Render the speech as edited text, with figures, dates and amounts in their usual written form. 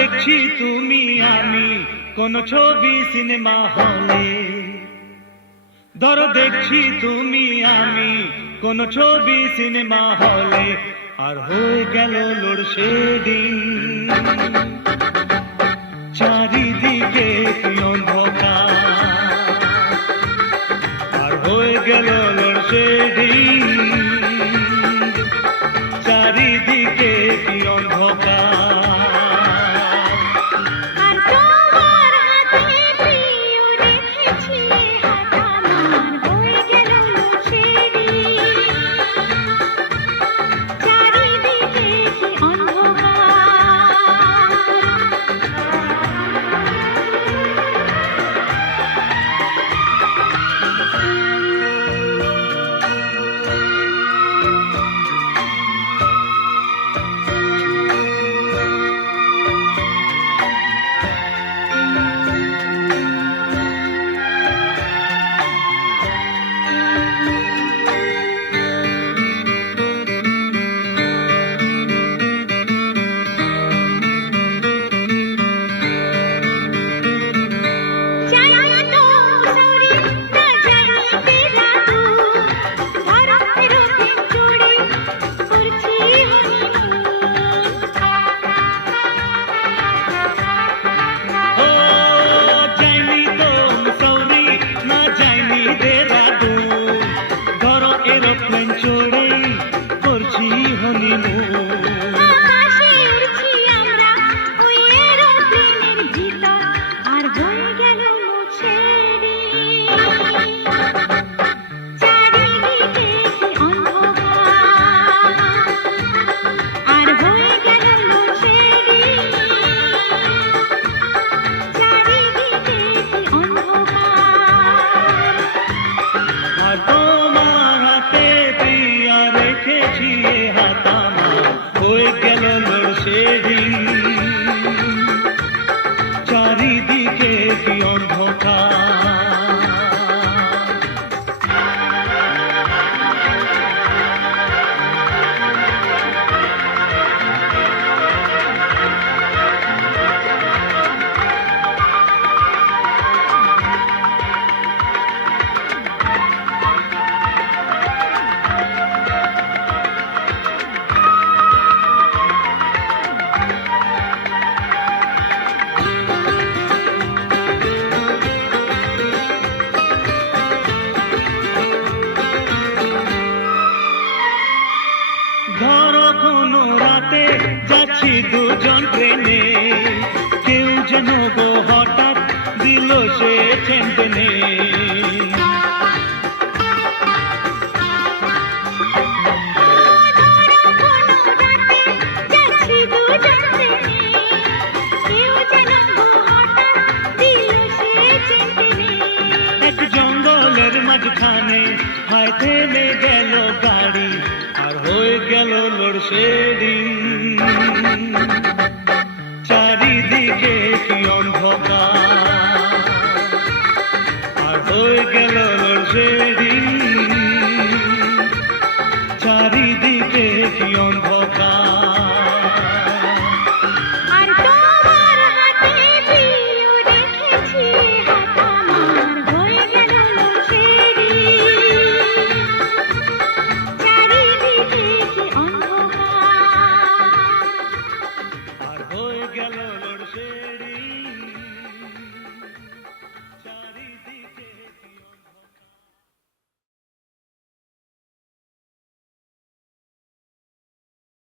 দেখছি তুমি আমি কোন ছবি সিনেমা হলে, ধরো দেখছি তুমি আমি কোন ছবি সিনেমা হলে, আর হয়ে গেল লোডশেডিং, চারিদিকে কি অন্ধকার, আর হয়ে গেল লোডশেডিং, চারিদিকে কি অন্ধকার। চারিদিকে কি অন্ধকার। ধরো কোনো রাতে যাচ্ছি দুজন ট্রেনে, কেউ যেন গো হঠাৎ দিল সে টেনে, এক জঙ্গলের মাঝখানে হায় থেমে গেল গাড়ি, আর হয়ে গেল লোডশেডিং, চারিদিকে কি অন্ধকার, আর হয়ে গেল লোডশেডিং, চারিদিকে কি অন্ধকার। হয়ে গেল লোডশেডিং।